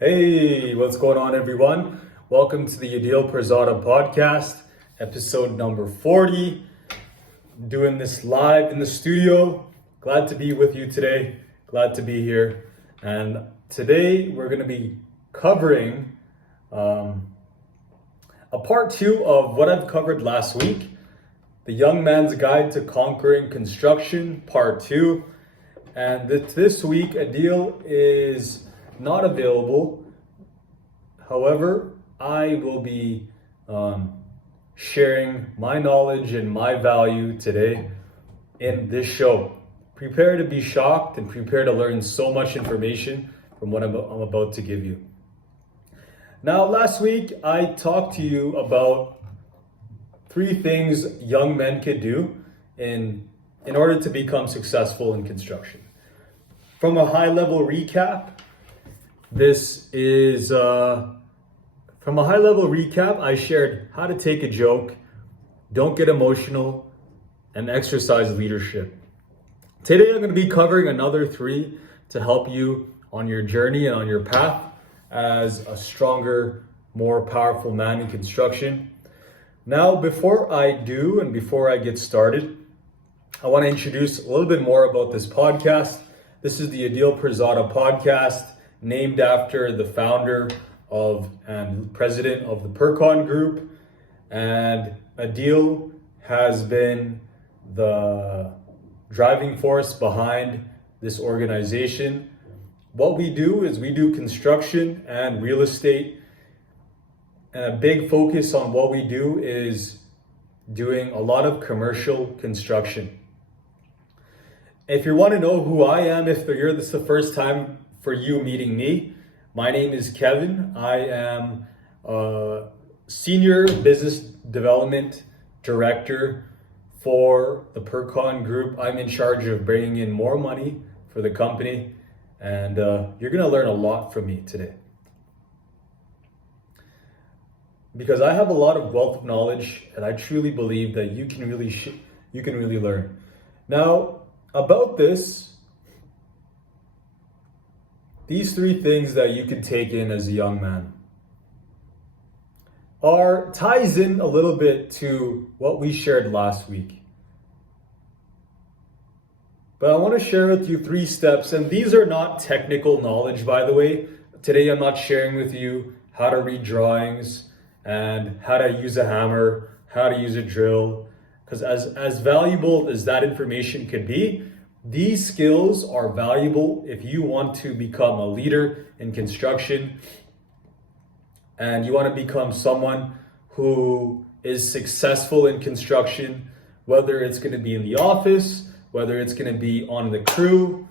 Hey, what's going on, everyone? Welcome to the Adeel Pirzada podcast, episode number 40. Doing this live in the studio. Glad to be with you today. Glad to be here. And today we're going to be covering a part 2 of what I've covered last week, the Young Man's Guide to Conquering Construction, part 2. And this week, Adeel is not available. However, I will be sharing my knowledge and my value today in this show. Prepare to be shocked and prepare to learn so much information from what I'm about to give you. Now, last week, I talked to you about 3 things young men could do in order to become successful in construction. From a high-level recap, I shared how to take a joke, don't get emotional, and exercise leadership. Today, I'm going to be covering another 3 to help you on your journey and on your path as a stronger, more powerful man in construction. Now, before I get started, I want to introduce a little bit more about this podcast. This is the Adeel Pirzada podcast, named after the founder of and president of the Pircon Group. And Adeel has been the driving force behind this organization. What we do is we do construction and real estate. And a big focus on what we do is doing a lot of commercial construction. If you want to know who I am, if this is the first time for you meeting me, my name is Kevin. I am a Senior Business Development Director for the Pircon Group. I'm in charge of bringing in more money for the company, and you're going to learn a lot from me today. Because I have a lot of wealth of knowledge, and I truly believe that you can really learn. Now, about these 3 things that you can take in as a young man ties in a little bit to what we shared last week. But I want to share with you 3 steps, and these are not technical knowledge, by the way. Today I'm not sharing with you how to read drawings and how to use a hammer, how to use a drill. Because as valuable as that information could be, these skills are valuable if you want to become a leader in construction and you want to become someone who is successful in construction, whether it's going to be in the office, whether it's going to be on the crew,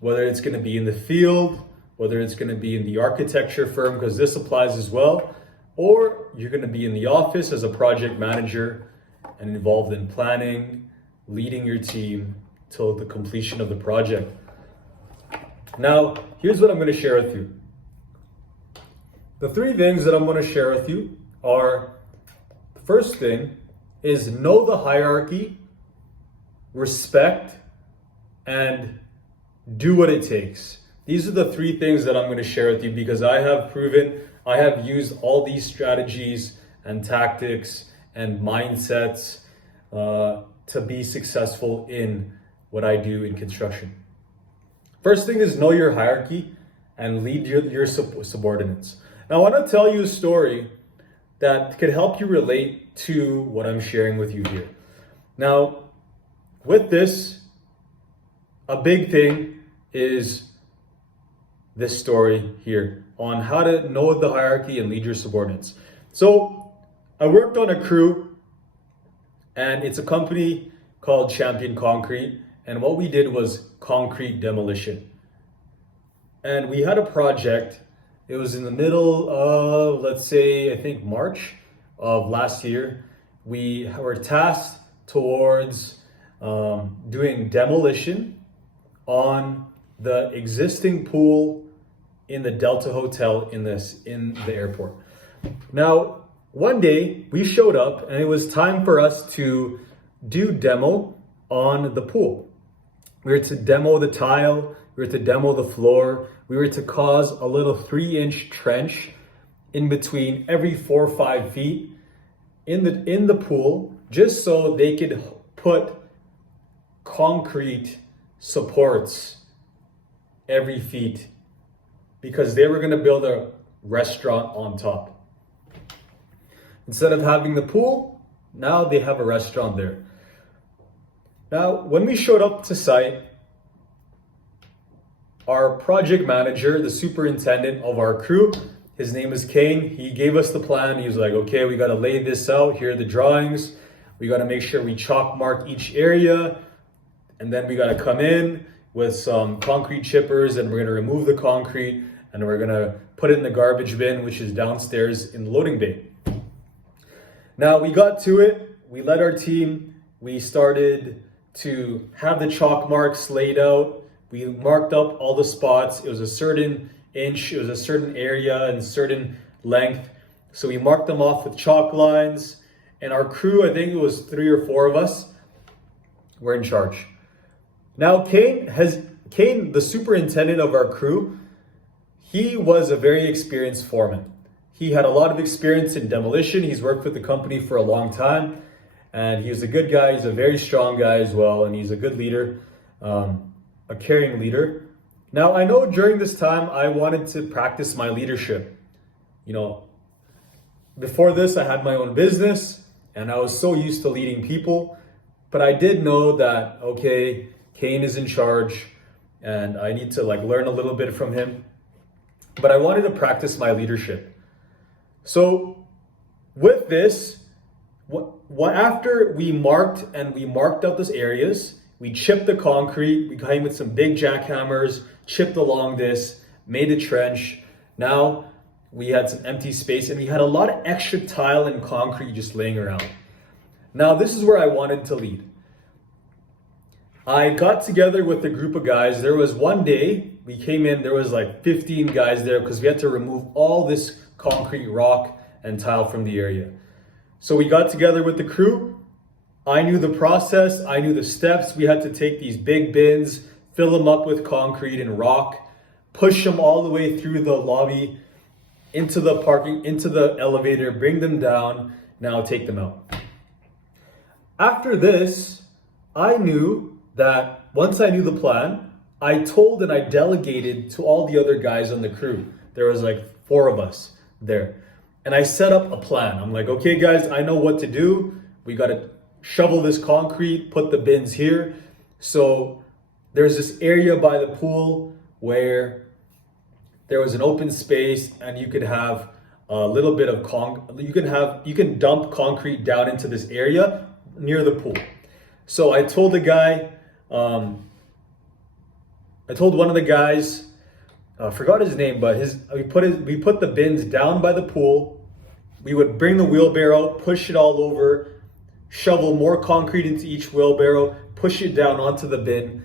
whether it's going to be in the field, whether it's going to be in the architecture firm, because this applies as well, or you're going to be in the office as a project manager and involved in planning, leading your team till the completion of the project. Now, here's what I'm going to share with you. The 3 things that I'm going to share with you are, the first thing is know the hierarchy, respect, and do what it takes. These are the 3 things that I'm going to share with you because I have used all these strategies and tactics and mindsets to be successful in what I do in construction. First thing is know your hierarchy and lead your subordinates. Now, I want to tell you a story that could help you relate to what I'm sharing with you here. Now, with this, a big thing is this story here on how to know the hierarchy and lead your subordinates. So, I worked on a crew, and it's a company called Champion Concrete, and what we did was concrete demolition. And we had a project. It was in the middle of, let's say, I think March of last year. We were tasked towards doing demolition on the existing pool in the Delta Hotel in the airport. Now, one day we showed up and it was time for us to do demo on the pool. We were to demo the tile, we were to demo the floor, We were to cause a little 3-inch trench in between every 4 or 5 feet in the pool, just so they could put concrete supports every feet, because they were going to build a restaurant on top. Instead of having the pool, now they have a restaurant there. Now, when we showed up to site, our project manager, the superintendent of our crew, his name is Kane. He gave us the plan. He was like, okay, we got to lay this out. Here are the drawings. We got to make sure we chalk mark each area. And then we got to come in with some concrete chippers, and we're going to remove the concrete, and we're going to put it in the garbage bin, which is downstairs in the loading bay. Now we got to it. We led our team. We started to have the chalk marks laid out. We marked up all the spots. It was a certain inch, it was a certain area and certain length. So we marked them off with chalk lines. And our crew, I think it was 3 or 4 of us, were in charge. Now Kane, the superintendent of our crew, he was a very experienced foreman. He had a lot of experience in demolition. He's worked with the company for a long time. And he's a good guy. He's a very strong guy as well. And he's a good leader. A caring leader. Now, I know during this time, I wanted to practice my leadership. You know, before this, I had my own business and I was so used to leading people, but I did know that, okay, Kane is in charge and I need to learn a little bit from him, but I wanted to practice my leadership. So with this, after we marked out those areas, we chipped the concrete, we came with some big jackhammers, chipped along this, made a trench. Now we had some empty space and we had a lot of extra tile and concrete just laying around. Now this is where I wanted to lead. I got together with a group of guys. There was one day we came in, there was 15 guys there because we had to remove all this concrete, rock, and tile from the area. So we got together with the crew. I knew the process, I knew the steps. We had to take these big bins, fill them up with concrete and rock, push them all the way through the lobby, into the parking, into the elevator, bring them down, now take them out. After this, I knew that once I knew the plan, I told and I delegated to all the other guys on the crew. There was 4 of us there. And I set up a plan. I'm like, okay guys, I know what to do. We got to shovel this concrete, put the bins here. So there's this area by the pool where there was an open space and you could have a little bit of you can dump concrete down into this area near the pool. So I told the guy, I told one of the guys, I forgot his name, but we put the bins down by the pool. We would bring the wheelbarrow, push it all over, shovel more concrete into each wheelbarrow, push it down onto the bin,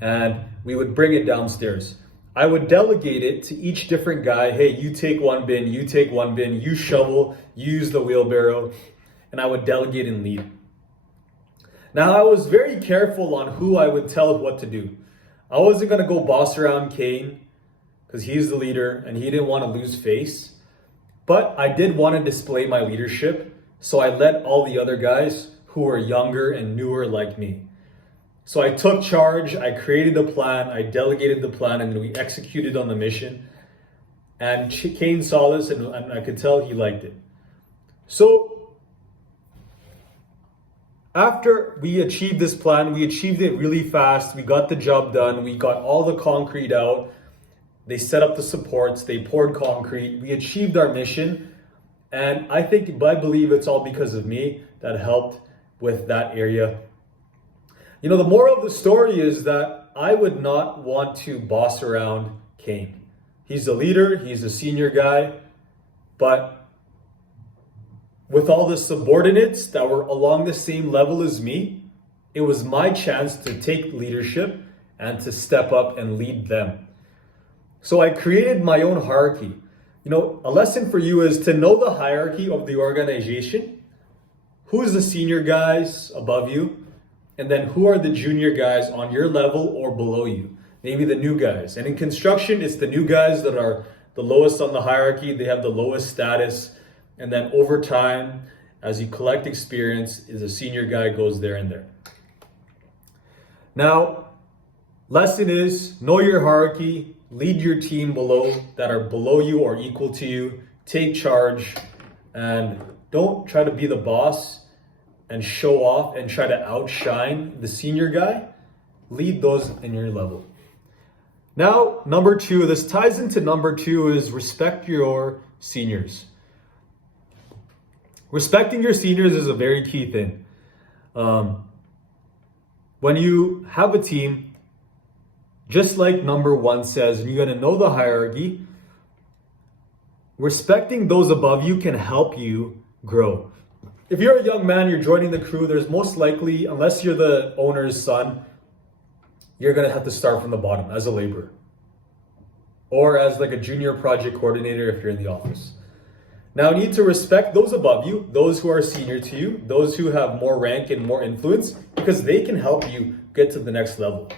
and we would bring it downstairs. I would delegate it to each different guy. Hey, you take one bin, you take one bin, you shovel, you use the wheelbarrow, and I would delegate and lead. Now, I was very careful on who I would tell what to do. I wasn't going to go boss around Kane because he's the leader and he didn't want to lose face. But I did want to display my leadership, so I led all the other guys who were younger and newer like me. So I took charge, I created a plan, I delegated the plan, and then we executed on the mission. And Kane saw this and I could tell he liked it. So after we achieved this plan, we achieved it really fast. We got the job done. We got all the concrete out. They set up the supports. They poured concrete. We achieved our mission. And I believe it's all because of me that helped with that area. You know, the moral of the story is that I would not want to boss around Kane. He's the leader. He's a senior guy. But with all the subordinates that were along the same level as me, it was my chance to take leadership and to step up and lead them. So I created my own hierarchy. You know, a lesson for you is to know the hierarchy of the organization. Who is the senior guys above you? And then who are the junior guys on your level or below you? maybe the new guys. And in construction, it's the new guys that are the lowest on the hierarchy. They have the lowest status. And then over time, as you collect experience, is a senior guy goes there and there. Now, lesson is know your hierarchy, lead your team below that are below you or equal to you, take charge, and don't try to be the boss and show off and try to outshine the senior guy. Lead those in your level. Now, number two, this ties into number two, is respect your seniors. Respecting your seniors is a very key thing. When you have a team, just like number one says, and you're going to know the hierarchy, respecting those above you can help you grow. If you're a young man, you're joining the crew, there's most likely, unless you're the owner's son, you're going to have to start from the bottom as a laborer. Or as like a junior project coordinator if you're in the office. Now you need to respect those above you, those who are senior to you, those who have more rank and more influence, because they can help you get to the next level.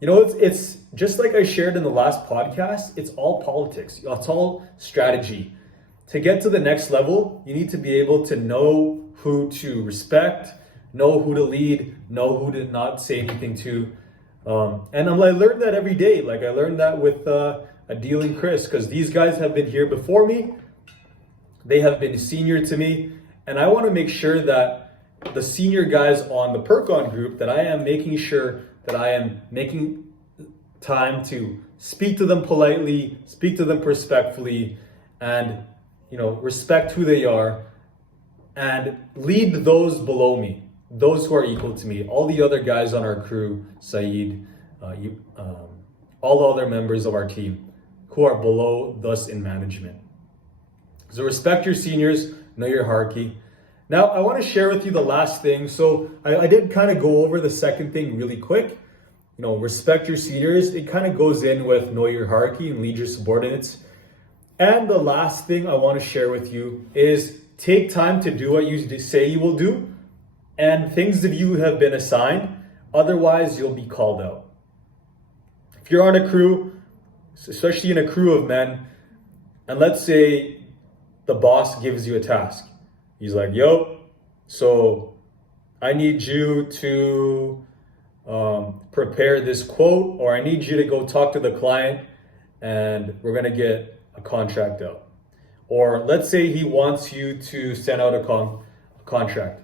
You know, it's just like I shared in the last podcast, it's all politics. It's all strategy. To get to the next level, you need to be able to know who to respect, know who to lead, know who to not say anything to. And I learned that every day. Like I learned that with Adeel and Chris, because these guys have been here before me. They have been senior to me. And I want to make sure that the senior guys on the Pircon Group, that I am making sure that I am making time to speak to them politely, speak to them respectfully, and respect who they are, and lead those below me, those who are equal to me, all the other guys on our crew, Saeed, all the other members of our team who are below us in management. So respect your seniors, know your hierarchy. Now, I want to share with you the last thing. So I did kind of go over the second thing really quick. Respect your seniors. It kind of goes in with know your hierarchy and lead your subordinates. And the last thing I want to share with you is take time to do what you say you will do and things that you have been assigned. Otherwise, you'll be called out. If you're on a crew, especially in a crew of men, and let's say the boss gives you a task. He's like, yo, so I need you to prepare this quote, or I need you to go talk to the client and we're going to get a contract out. Or let's say he wants you to send out a contract.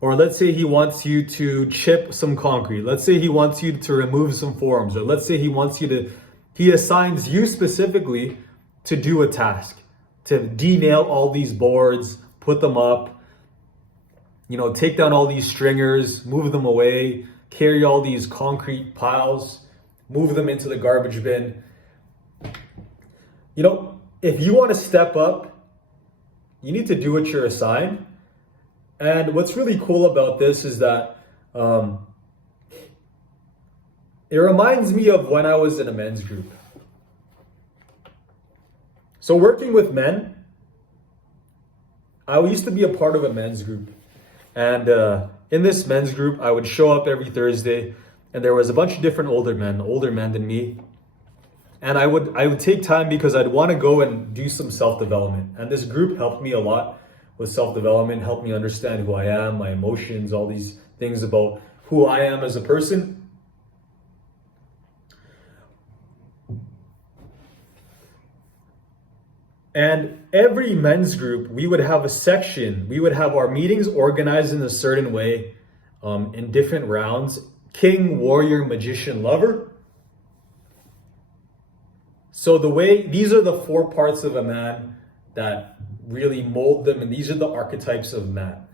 Or let's say he wants you to chip some concrete. Let's say he wants you to remove some forms. Or let's say he assigns you specifically to do a task, to denail all these boards, put them up, take down all these stringers, move them away, carry all these concrete piles, move them into the garbage bin. If you want to step up, you need to do what you're assigned. And what's really cool about this is that it reminds me of when I was in a men's group. So working with men, I used to be a part of a men's group. And in this men's group, I would show up every Thursday, and there was a bunch of different older men than me. And I would take time because I'd want to go and do some self-development. And this group helped me a lot with self-development, helped me understand who I am, my emotions, all these things about who I am as a person. And every men's group, we would have a section. We would have our meetings organized in a certain way, in different rounds. King, warrior, magician, lover. So these are the 4 parts of a man that really mold them, and these are the archetypes of man.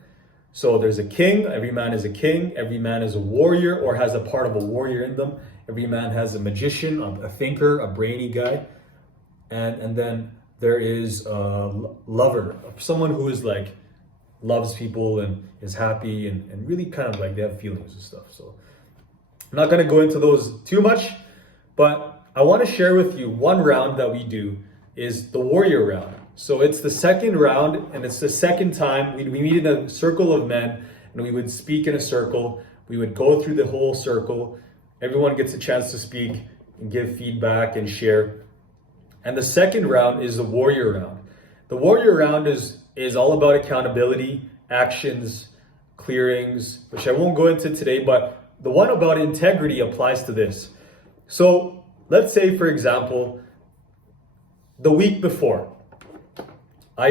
So there's a king. Every man is a king. Every man is a warrior or has a part of a warrior in them. Every man has a magician, a thinker, a brainy guy, and then there is a lover, someone who is like, loves people and is happy and really kind of like they have feelings and stuff. So I'm not going to go into those too much, but I want to share with you one round that we do is the warrior round. So it's the second round and it's the second time we meet in a circle of men and we would speak in a circle. We would go through the whole circle Everyone gets a chance to speak and give feedback and share. And the second round is the warrior round. The warrior round is all about accountability, actions, clearings, which I won't go into today, but the one about integrity applies to this. So let's say, for example, the week before, I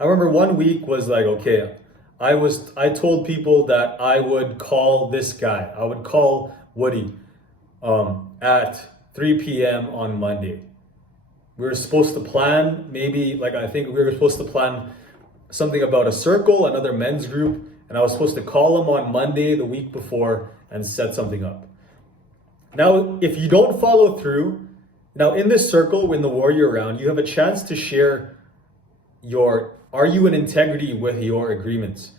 remember one week was like, okay, I told people that I would call this guy. I would call Woody at 3 p.m. on Monday. We were supposed to plan I think we were supposed to plan something about a circle, another men's group, and I was supposed to call him on Monday the week before and set something up. Now, if you don't follow through, now in this circle, in the warrior round, you have a chance to share are you in integrity with your agreements?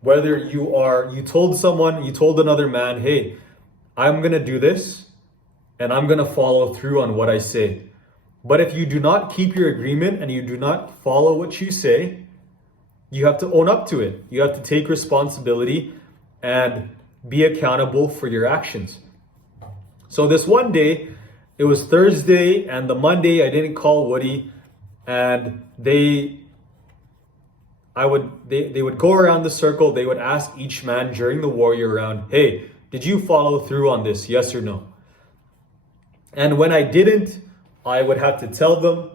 Whether you told another man, hey, I'm going to do this and I'm going to follow through on what I say. But if you do not keep your agreement and you do not follow what you say, you have to own up to it. You have to take responsibility and be accountable for your actions. So this one day, it was Thursday, and the Monday I didn't call Woody, and they would go around the circle. They would ask each man during the warrior round, hey, did you follow through on this? Yes or no? And when I didn't, I would have to tell them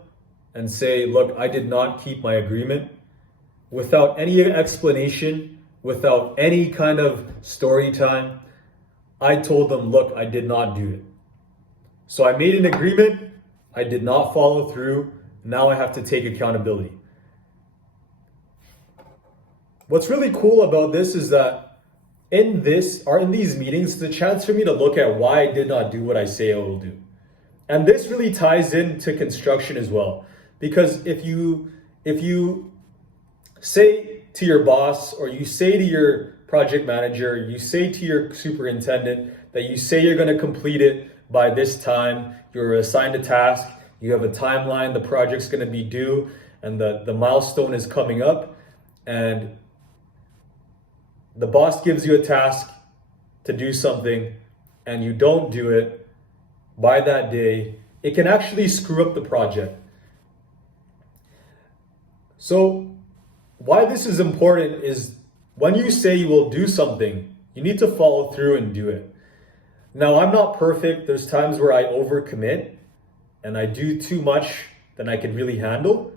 and say, look, I did not keep my agreement. Without any explanation, without any kind of story time, I told them, look, I did not do it. So I made an agreement. I did not follow through. Now I have to take accountability. What's really cool about this is that in these meetings, it's a chance for me to look at why I did not do what I say I will do. And this really ties into construction as well. Because if you say to your boss, or you say to your project manager, you say to your superintendent that you say you're going to complete it by this time, you're assigned a task, you have a timeline, the project's going to be due, and the milestone is coming up, and the boss gives you a task to do something and you don't do it by that day, it can actually screw up the project. So why this is important is when you say you will do something, you need to follow through and do it. Now, I'm not perfect. There's times where I overcommit and I do too much than I can really handle.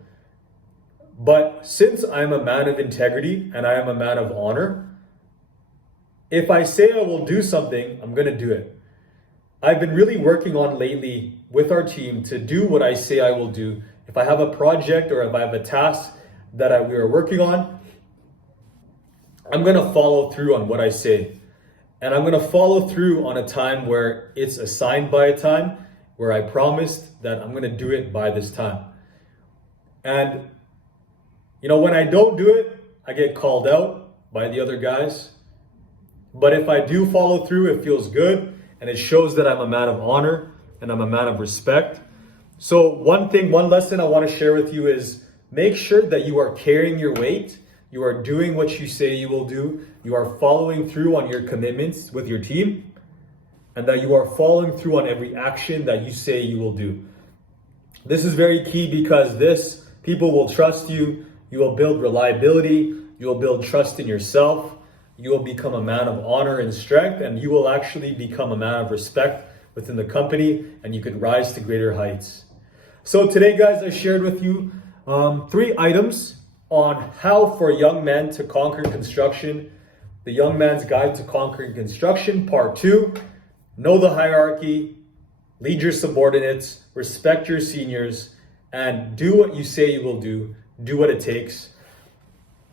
But since I'm a man of integrity and I am a man of honor, if I say I will do something, I'm going to do it. I've been really working on lately with our team to do what I say I will do. If I have a project or if I have a task that we are working on, I'm going to follow through on what I say. And I'm going to follow through on a time where it's assigned by a time where I promised that I'm going to do it by this time. And, when I don't do it, I get called out by the other guys. But if I do follow through, it feels good. And it shows that I'm a man of honor and I'm a man of respect. So one lesson I want to share with you is make sure that you are carrying your weight. You are doing what you say you will do. You are following through on your commitments with your team, and that you are following through on every action that you say you will do. This is very key because people will trust you. You will build reliability. You will build trust in yourself. You will become a man of honor and strength, and you will actually become a man of respect within the company, and you could rise to greater heights. So today, guys, I shared with you 3 items on how for a young man to conquer construction. The Young Man's Guide to Conquering Construction, Part 2. Know the hierarchy, lead your subordinates, respect your seniors, and do what you say you will do. Do what it takes.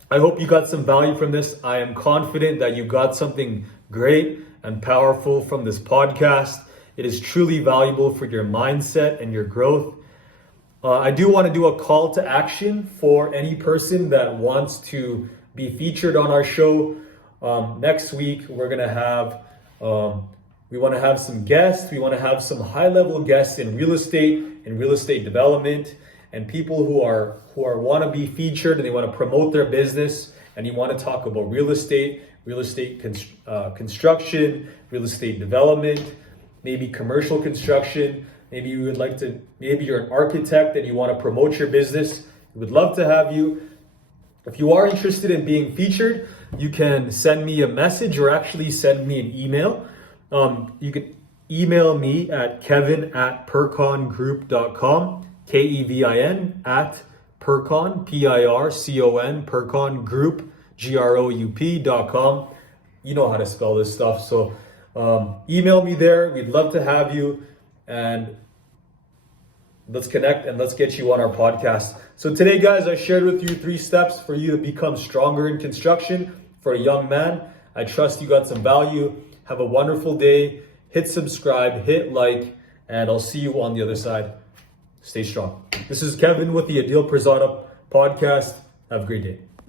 I hope you got some value from this. I am confident that you got something great and powerful from this podcast. It is truly valuable for your mindset and your growth. I do want to do a call to action for any person that wants to be featured on our show. Next week, we're going to have, we want to have some guests. We want to have some high-level guests in real estate development, and people who want to be featured and they want to promote their business, and you want to talk about real estate construction, real estate development, maybe commercial construction, maybe you're an architect and you want to promote your business. We would love to have you. If you are interested in being featured, you can send me a message or actually send me an email. You can email me at kevin@pircongroup.com, KEVIN at Pircon, PIRCON, Pircon Group, GROUP.com. You know how to spell this stuff. So email me there. We'd love to have you, and let's connect and let's get you on our podcast. So today, guys, I shared with you 3 steps for you to become stronger in construction for a young man. I trust you got some value. Have a wonderful day. Hit subscribe, hit like, and I'll see you on the other side. Stay strong. This is Kevin with the Adeel Pirzada podcast. Have a great day.